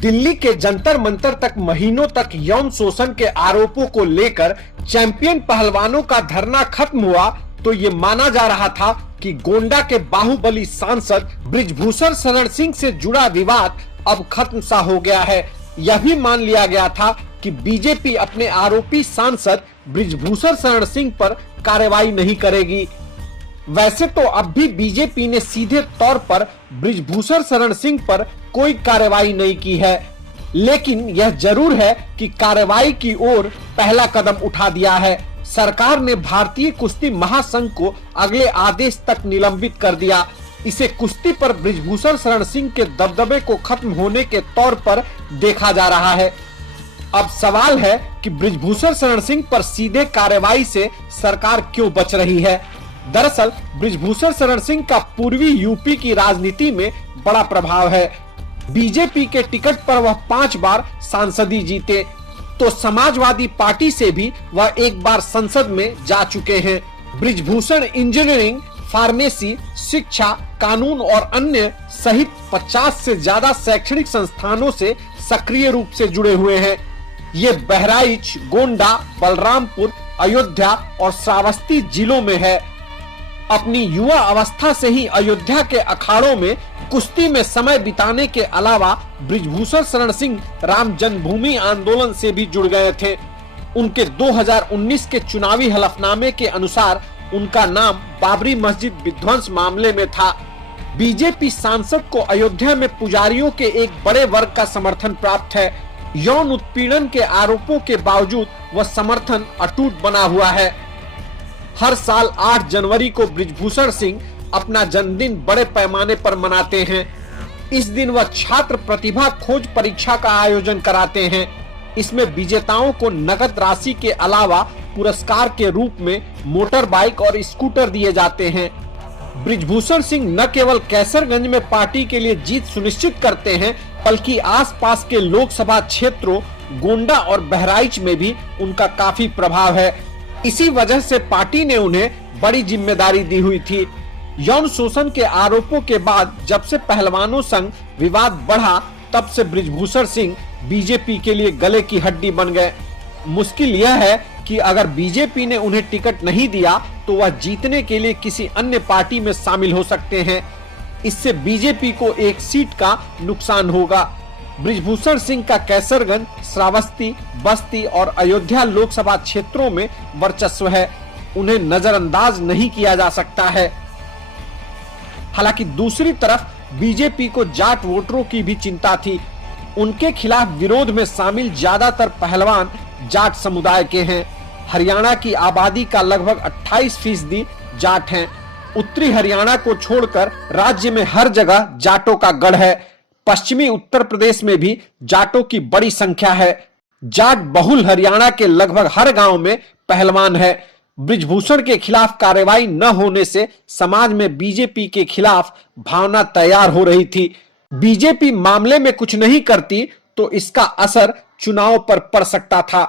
दिल्ली के जंतर मंतर तक महीनों तक यौन शोषण के आरोपों को लेकर चैंपियन पहलवानों का धरना खत्म हुआ तो ये माना जा रहा था कि गोंडा के बाहुबली सांसद बृजभूषण शरण सिंह से जुड़ा विवाद अब खत्म सा हो गया है। यह भी मान लिया गया था कि बीजेपी अपने आरोपी सांसद बृजभूषण शरण सिंह पर कार्रवाई नहीं करेगी। वैसे तो अब भी बीजेपी ने सीधे तौर पर बृजभूषण शरण सिंह पर कोई कार्रवाई नहीं की है, लेकिन यह जरूर है कि कार्रवाई की ओर पहला कदम उठा दिया है। सरकार ने भारतीय कुश्ती महासंघ को अगले आदेश तक निलंबित कर दिया। इसे कुश्ती पर बृजभूषण शरण सिंह के दबदबे को खत्म होने के तौर पर देखा जा रहा है। अब सवाल है कि बृजभूषण शरण सिंह पर सीधे कार्रवाई से सरकार क्यों बच रही है। दरअसल बृजभूषण शरण सिंह का पूर्वी यूपी की राजनीति में बड़ा प्रभाव है। बीजेपी के टिकट पर वह 5 बार सांसदी जीते, तो समाजवादी पार्टी से भी वह एक बार संसद में जा चुके हैं। बृजभूषण इंजीनियरिंग, फार्मेसी, शिक्षा, कानून और अन्य सहित 50 से ज्यादा शैक्षणिक संस्थानों से सक्रिय रूप से जुड़े हुए हैं। ये बहराइच, गोंडा, बलरामपुर, अयोध्या और श्रावस्ती जिलों में है। अपनी युवा अवस्था से ही अयोध्या के अखाड़ों में कुश्ती में समय बिताने के अलावा बृजभूषण शरण सिंह राम जन्मभूमि आंदोलन से भी जुड़ गए थे। उनके 2019 के चुनावी हलफनामे के अनुसार उनका नाम बाबरी मस्जिद विध्वंस मामले में था। बीजेपी सांसद को अयोध्या में पुजारियों के एक बड़े वर्ग का समर्थन प्राप्त है। यौन उत्पीड़न के आरोपों के बावजूद वह समर्थन अटूट बना हुआ है। हर साल 8 जनवरी को बृजभूषण सिंह अपना जन्मदिन बड़े पैमाने पर मनाते हैं। इस दिन वह छात्र प्रतिभा खोज परीक्षा का आयोजन कराते हैं। इसमें विजेताओं को नकद राशि के अलावा पुरस्कार के रूप में मोटर बाइक और स्कूटर दिए जाते हैं। बृजभूषण सिंह न केवल कैसरगंज में पार्टी के लिए जीत सुनिश्चित करते हैं, बल्कि आसपास के लोकसभा क्षेत्रों गोंडा और बहराइच में भी उनका काफी प्रभाव है। इसी वजह से पार्टी ने उन्हें बड़ी जिम्मेदारी दी हुई थी। यौन शोषण के आरोपों के बाद जब से पहलवानों संग विवाद बढ़ा, तब से बृजभूषण सिंह बीजेपी के लिए गले की हड्डी बन गए। मुश्किल यह है कि अगर बीजेपी ने उन्हें टिकट नहीं दिया तो वह जीतने के लिए किसी अन्य पार्टी में शामिल हो सकते हैं। इससे बीजेपी को एक सीट का नुकसान होगा। बृजभूषण सिंह का कैसरगंज, श्रावस्ती, बस्ती और अयोध्या लोकसभा क्षेत्रों में वर्चस्व है। उन्हें नजरअंदाज नहीं किया जा सकता है। हालांकि दूसरी तरफ बीजेपी को जाट वोटरों की भी चिंता थी। उनके खिलाफ विरोध में शामिल ज्यादातर पहलवान जाट समुदाय के हैं। हरियाणा की आबादी का लगभग 28% जाट हैं। उत्तरी हरियाणा को छोड़कर राज्य में हर जगह जाटों का गढ़ है। पश्चिमी उत्तर प्रदेश में भी जाटों की बड़ी संख्या है। जाट बहुल हरियाणा के लगभग हर गांव में पहलवान है। बृजभूषण के खिलाफ कार्रवाई न होने से समाज में बीजेपी के खिलाफ भावना तैयार हो रही थी। बीजेपी मामले में कुछ नहीं करती तो इसका असर चुनाव पर पड़ सकता था।